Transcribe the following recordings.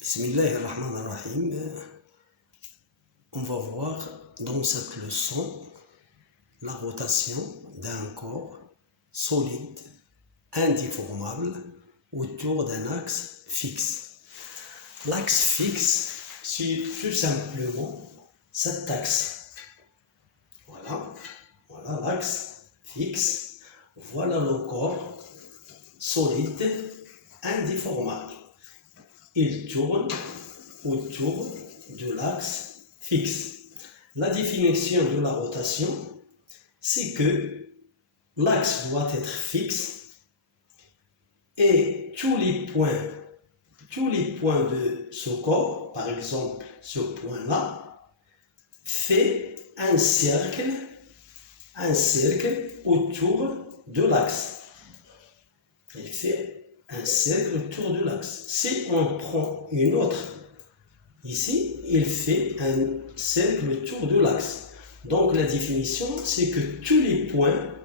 Bismillahirrahmanirrahim. On va voir dans cette leçon la rotation d'un corps solide, indéformable, autour d'un axe fixe. L'axe fixe, c'est tout simplement cet axe. Voilà l'axe fixe. Voilà le corps solide, indéformable. Il tourne autour de l'axe fixe. La définition de la rotation, c'est que l'axe doit être fixe et tous les points de ce corps, par exemple ce point-là, fait un cercle autour de l'axe. Il fait un cercle autour de l'axe. Si on prend une autre, ici, il fait un cercle autour de l'axe. Donc la définition, c'est que tous les points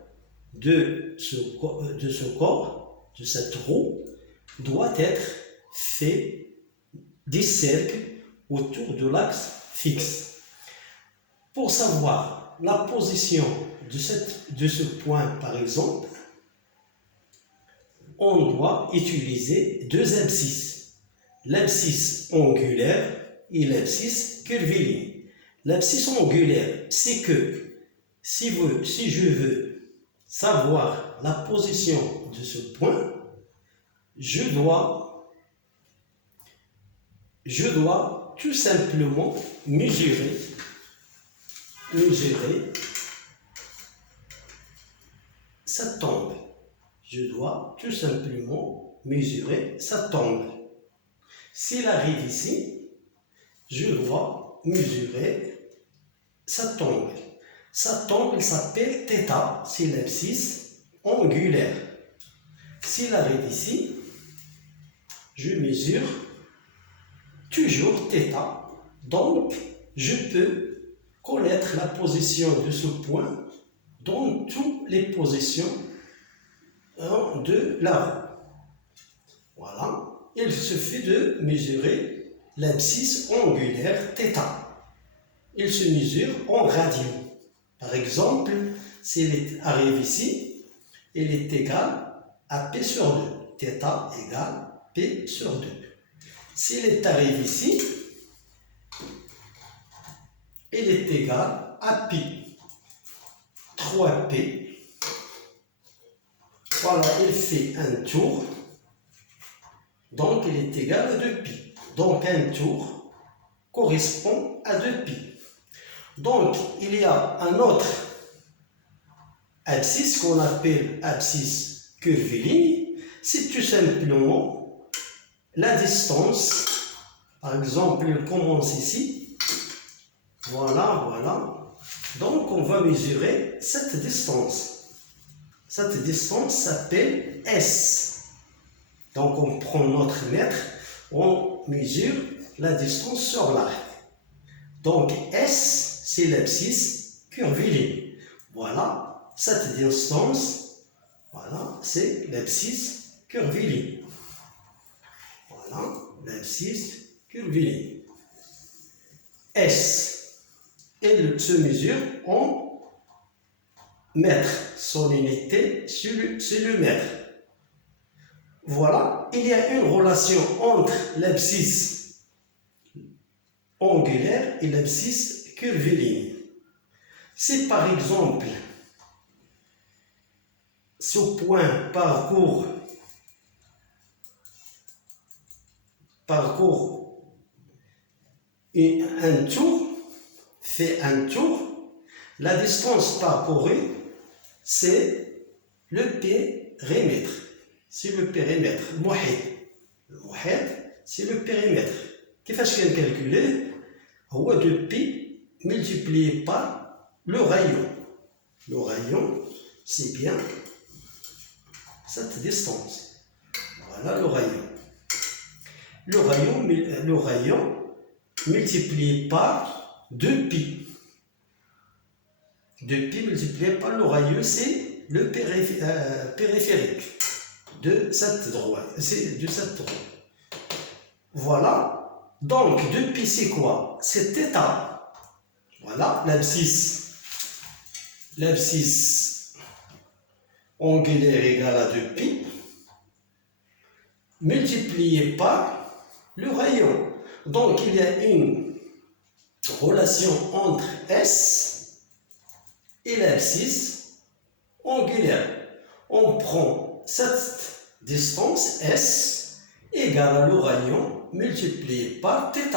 de ce corps, de cette roue, doivent être faits des cercles autour de l'axe fixe. Pour savoir la position de ce point, par exemple, on doit utiliser deux abscisses, l'abscisse angulaire et l'abscisse curviligne. L'abscisse angulaire, c'est que si je veux savoir la position de ce point, je dois tout simplement mesurer cette angle. Je dois tout simplement mesurer cet angle. S'il arrive ici, je dois mesurer cet angle. Cet angle s'appelle θ, c'est l'abscisse angulaire. S'il arrive ici, je mesure toujours θ. Donc, je peux connaître la position de ce point dans toutes les positions de la roue. Voilà, il suffit de mesurer l'abscisse angulaire θ. Il se mesure en radians. Par exemple, s'il arrive ici, il est égal à P sur 2. θ égale P sur 2. S'il arrive ici, il est égal à pi. 3P. Voilà, il fait un tour, donc il est égal à 2pi. Donc un tour correspond à 2pi. Donc il y a un autre abscisse qu'on appelle abscisse curviligne. C'est tout simplement la distance. Par exemple, il commence ici. Voilà. Donc on va mesurer cette distance. Cette distance s'appelle S. Donc on prend notre mètre, on mesure la distance sur l'arc. Donc S, c'est l'abscisse curviligne. Voilà, cette distance, voilà, c'est l'abscisse curviligne. Voilà, l'abscisse curviligne. S, elle se mesure en mètre. Son unité, c'est le mètre. Voilà, il y a une relation entre l'abscisse angulaire et l'abscisse curviligne. Si par exemple, ce point parcourt un tour, fait un tour, la distance parcourue, c'est le périmètre. C'est le périmètre. Le محيط, c'est le périmètre. كيفاش كنكالكوليه؟ هو 2pi multiplié par le rayon. Le rayon, c'est bien cette distance. Voilà le rayon. Le rayon multiplié par 2pi. 2pi multiplié par le rayon, c'est le périphérique de cette droite. Voilà Donc, 2pi, c'est quoi? C'est θ. Voilà, l'abscisse angulaire égale à 2pi, multiplié par le rayon. Donc, il y a une relation entre S et l'abscisse angulaire. On prend cette distance S égale à le rayon multiplié par θ.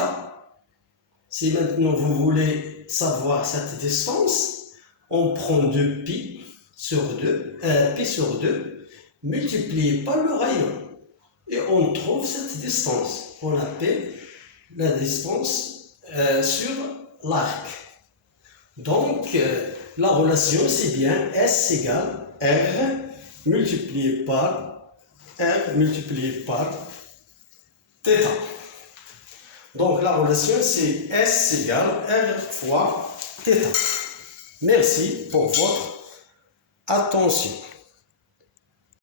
Si maintenant vous voulez savoir cette distance, on prend 2pi sur 2, pi sur 2, multiplié par le rayon. Et on trouve cette distance qu'on appelle la distance sur l'arc. Donc, la relation, c'est bien S égale R multiplié par θ. Donc, la relation, c'est S égale R fois θ. Merci pour votre attention.